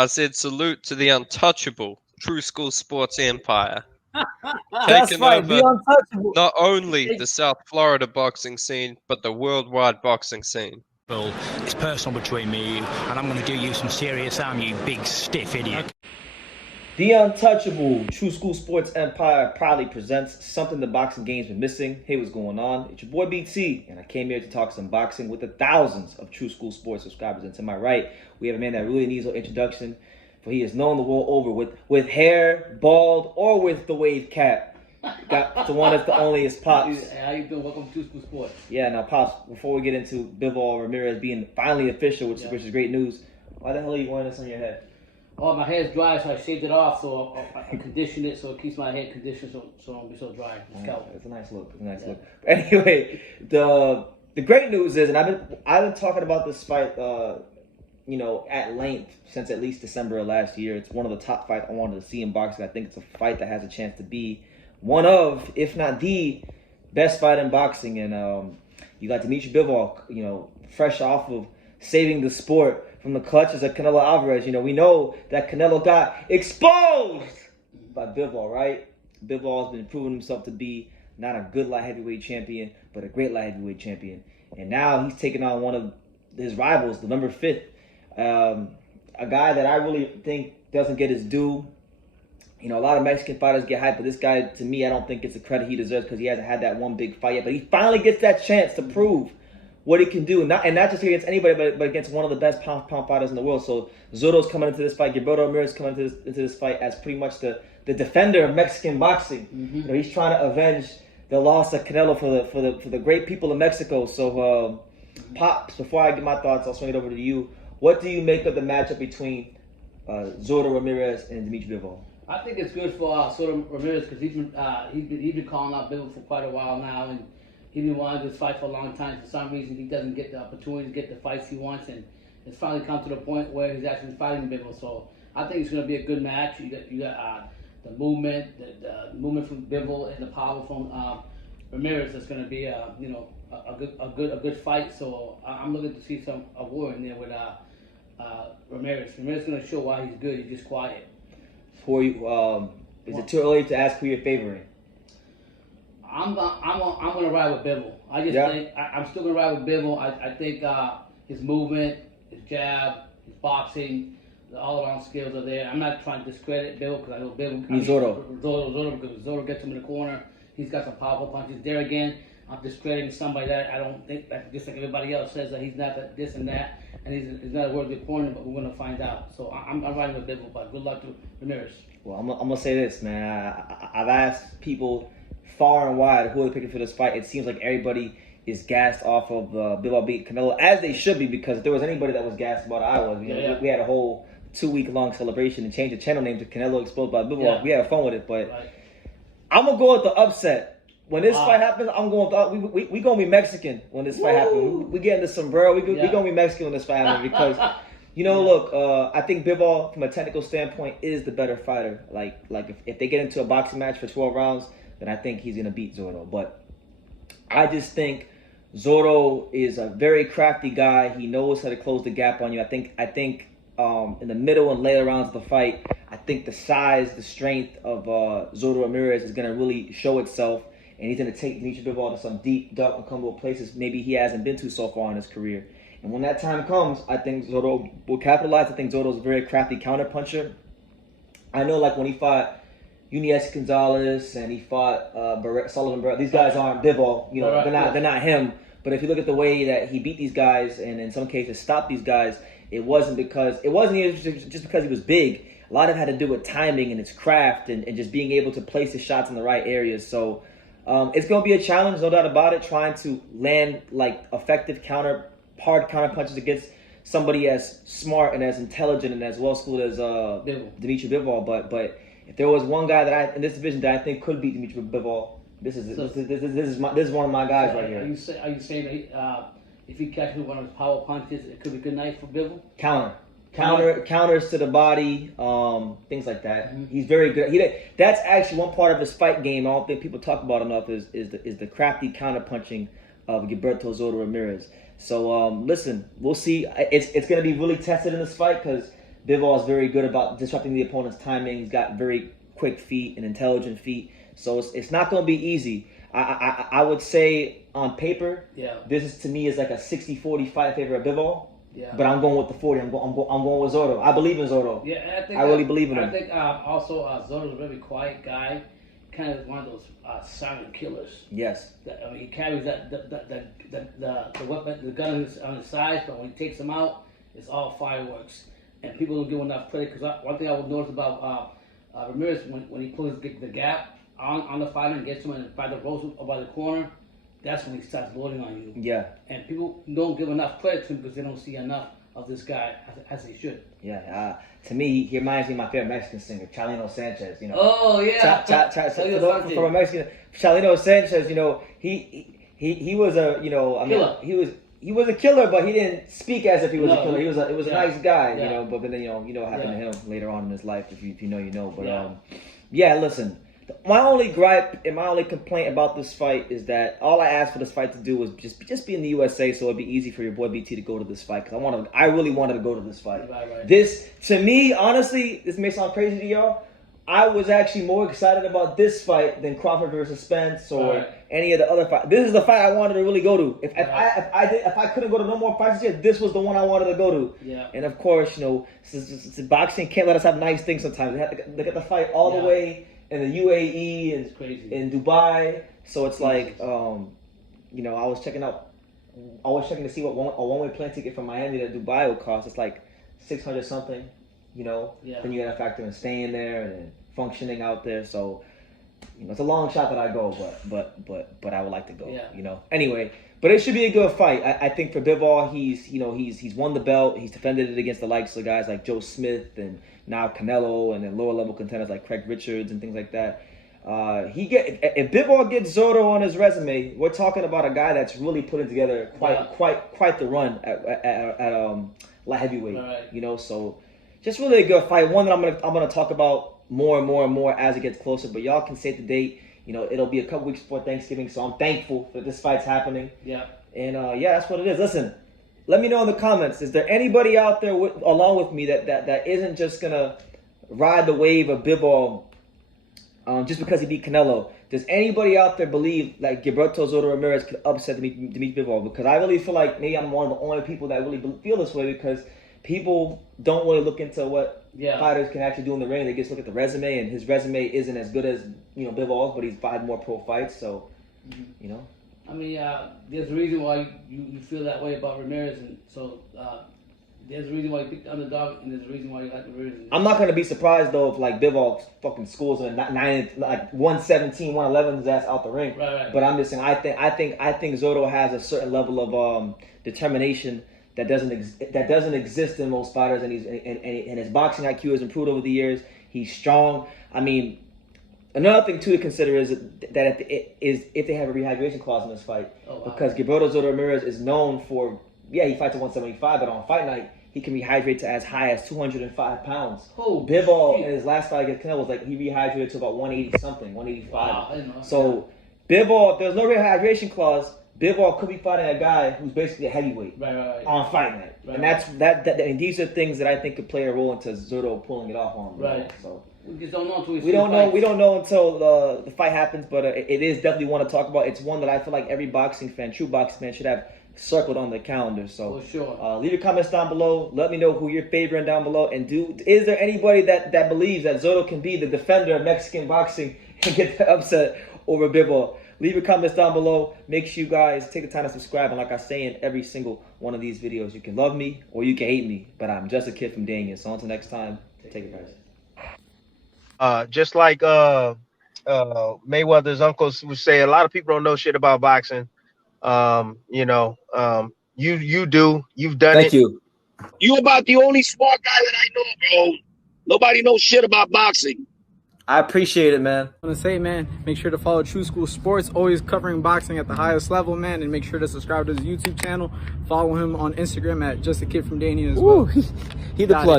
I said salute to the untouchable True School Sports Empire. That's Taking right, the over untouchable. not only the South Florida boxing scene, but the worldwide boxing scene. Well, it's personal between me and you, and I'm going to do you some serious harm, you big stiff idiot. The untouchable True School Sports Empire proudly presents something the boxing game's been missing. Hey, what's going on? It's your boy BT, and I came here to talk some boxing with the thousands of True School Sports subscribers. And to my right, we have a man that really needs no introduction, for he is known the world over with hair, bald, or with the wave cap. Got the one that's the only is Pops. Hey, how you doing? Welcome to True School Sports. Yeah, now Pops, before we get into Bivol Ramirez being finally official, which is great news, why the hell are you wearing this on your head? Oh, my hair's dry, so I shaved it off, so I condition it, so it keeps my hair conditioned, so it won't be so dry. It's a nice look. It's a nice look. But anyway, the great news is, and I've been talking about this fight, at length since at least December of last year. It's one of the top fights I wanted to see in boxing. I think it's a fight that has a chance to be one of, if not the best fight in boxing. And you got Dmitry Bivol, fresh off of saving the sport from the clutches of Canelo Alvarez. We know that Canelo got exposed by Bivol, right? Bivol has been proving himself to be not a good light heavyweight champion, but a great light heavyweight champion. And now he's taking on one of his rivals, November 5th. A guy that I really think doesn't get his due. A lot of Mexican fighters get hyped, but this guy, to me, I don't think it's the credit he deserves because he hasn't had that one big fight yet. But he finally gets that chance to prove what he can do, and not just against anybody, but against one of the best pound fighters in the world. So Zotto's coming into this fight. Gilberto Ramirez coming into this fight as pretty much the defender of Mexican boxing. Mm-hmm. He's trying to avenge the loss of Canelo for the great people of Mexico. So Pops, before I get my thoughts, I'll swing it over to you. What do you make of the matchup between Gilberto Ramirez and Dmitry Bivol? I think it's good for Gilberto Ramirez because he's been calling out Bivol for quite a while now, and he's been wanting this fight for a long time. For some reason, he doesn't get the opportunity to get the fights he wants, and it's finally come to the point where he's actually fighting Bivol. So I think it's going to be a good match. You got the movement, the movement from Bivol, and the power from Ramirez. It's going to be a good fight. So I'm looking to see a war in there with Ramirez. Ramirez is going to show why he's good. He's just quiet. For you, is it too early to ask who you're favoring? I'm gonna ride with Bivol. I just think I'm still gonna ride with Bivol. I think his movement, his jab, his boxing, the all-around skills are there. I'm not trying to discredit Bivol because I know Bivol. Zotto, because Zotto gets him in the corner. He's got some powerful punches. There again, I'm discrediting somebody that I don't think that, just like everybody else says that he's not this and that, and he's not a worthy opponent. But we're gonna find out. So I'm riding with Bivol. But good luck to Ramirez. Well, I'm gonna say this, man. I've asked people far and wide who are picking for this fight. It seems like everybody is gassed off of Bivol beat Canelo, as they should be, because if there was anybody that was gassed about it, I was. We had a whole 2-week-long celebration and changed the channel name to Canelo Exposed by Bivol. Yeah. We had fun with it, but I'm gonna go with the upset. When this fight happens, I'm going. We gonna be Mexican when this fight happens. We getting the sombrero. We gonna be Mexican when this fight happens because. Look, I think Bivol, from a technical standpoint, is the better fighter. Like if they get into a boxing match for 12 rounds, then I think he's gonna beat Zotto. But I just think Zotto is a very crafty guy. He knows how to close the gap on you. I think in the middle and later rounds of the fight, I think the size, the strength of Gilberto Ramirez is gonna really show itself, and he's gonna take Dmitry Bivol to some deep, dark, uncomfortable places maybe he hasn't been to so far in his career. And when that time comes, I think Zotto will capitalize. I think Zotto's a very crafty counterpuncher. I know, like when he fought Yuniesque Gonzalez and he fought Sullivan Barrett, these guys aren't Bivol. They're not him. But if you look at the way that he beat these guys and in some cases stopped these guys, it wasn't even just because he was big. A lot of it had to do with timing and his craft and just being able to place his shots in the right areas. So it's going to be a challenge, no doubt about it, trying to land like effective hard counter punches against somebody as smart and as intelligent and as well schooled as Dmitry Bivol. But if there was one guy in this division that I think could beat Dmitry Bivol, this is one of my guys right here. Are you saying that if he catches one of his power punches, it could be a good night for Bivol? Counters to the body, things like that. Mm-hmm. He's very good. That's actually one part of his fight game I don't think people talk about enough is the crafty counter punching of Gilberto Ramirez. So listen, we'll see. It's going to be really tested in this fight because Bivol is very good about disrupting the opponent's timing. He's got very quick feet and intelligent feet, so it's not going to be easy. I would say on paper, this is to me is like a 60-40 fight in favor of Bivol. Yeah. But I'm going with the 40. I'm going with Zotto. I believe in Zotto. Yeah, and I think I really believe in him. I think also Zotto's a very quiet guy, kind of one of those silent killers. Yes. I mean, he carries the weapon, the gun on his side, but when he takes them out, it's all fireworks. And people don't give him enough credit, because one thing I would notice about Ramirez, when he pulls the gap on the fighter and gets him by the ropes or by the corner, that's when he starts loading on you. Yeah. And people don't give enough credit to him because they don't see enough of this guy as they should. Yeah. To me, he reminds me of my favorite Mexican singer, Chalino Sanchez. You know. Oh yeah. From a Mexican, Chalino Sanchez. You know, he was a killer. He was a killer, but he didn't speak as if he was a killer. He was a nice guy. You know, but then you know what happened to him later on in his life. If you know, you know. But listen. My only gripe and my only complaint about this fight is that all I asked for this fight to do was just be in the USA, so it'd be easy for your boy BT to go to this fight, because I really wanted to go to this fight. Right. This, to me, honestly, this may sound crazy to y'all, I was actually more excited about this fight than Crawford versus Spence or any of the other fights. This is the fight I wanted to really go to. If I couldn't go to no more fights this year, this was the one I wanted to go to. Yeah. And of course, you know, boxing can't let us have nice things sometimes. They have to get the fight all the way in the UAE and in Dubai, so it's like, you know, I was checking to see what a one-way plane ticket from Miami to Dubai would cost. It's like $600 something, you know. Yeah. Then you gotta factor in staying there and functioning out there. So, you know, it's a long shot that I go, but I would like to go. Yeah. You know. Anyway, but it should be a good fight. I think for Bivol, he's won the belt. He's defended it against the likes of guys like Joe Smith and now Canelo, and then lower level contenders like Craig Richards and things like that. If Bivol gets Zotto on his resume, we're talking about a guy that's really putting together quite the run at light heavyweight. Right. You know, so just really a good fight. One that I'm gonna talk about more and more as it gets closer. But y'all can save the date. You know, it'll be a couple weeks before Thanksgiving, so I'm thankful that this fight's happening. Yeah. And that's what it is. Listen. Let me know in the comments, is there anybody out there along with me that isn't just going to ride the wave of Bivol just because he beat Canelo? Does anybody out there believe like Gilberto Ramirez could upset Dmitry Bivol? Because I really feel like maybe I'm one of the only people that really feel this way, because people don't really look into what fighters can actually do in the ring. They just look at the resume, and his resume isn't as good as, you know, Bivol's, but he's had more pro fights, so, you know. I mean, there's a reason why you feel that way about Ramirez, and so there's a reason why you picked the underdog, and there's a reason why you like Ramirez. I'm not gonna be surprised though if like Bivol fucking schools him at 117, 111 his ass out the ring. Right. But I'm just saying, I think Zotto has a certain level of determination that doesn't exist in most fighters, and his boxing IQ has improved over the years. He's strong. I mean. Another thing too to consider is that if they have a rehydration clause in this fight, because Gilberto Ramirez is known for he fights at 175, but on fight night he can rehydrate to as high as 205 pounds. Bivol in his last fight against Canelo was like he rehydrated to about 180 something, 185. Wow, so Bivol, if there's no rehydration clause, Bivol could be fighting a guy who's basically a heavyweight on fight night, and and these are things that I think could play a role into Zotto pulling it off on him. Right. So. We just don't know until we don't know until the fight happens, but it is definitely one to talk about. It's one that I feel like every true boxing fan should have circled on the calendar. So for sure. Leave your comments down below. Let me know who you're favoring down below, and is there anybody that believes that Zotto can be the defender of Mexican boxing and get the upset over Bivol? Leave your comments down below. Make sure you guys take the time to subscribe. And like I say in every single one of these videos, you can love me or you can hate me, but I'm just a kid from Dania. So until next time, take it, guys. Just like Mayweather's uncles would say, a lot of people don't know shit about boxing. You know, you do. You've done it. Thank you. You about the only smart guy that I know, bro. Nobody knows shit about boxing. I appreciate it, man. I want to say, man, make sure to follow True School Sports, always covering boxing at the highest level, man, and make sure to subscribe to his YouTube channel. Follow him on Instagram at Just a Kid from Dania as well. He the plug.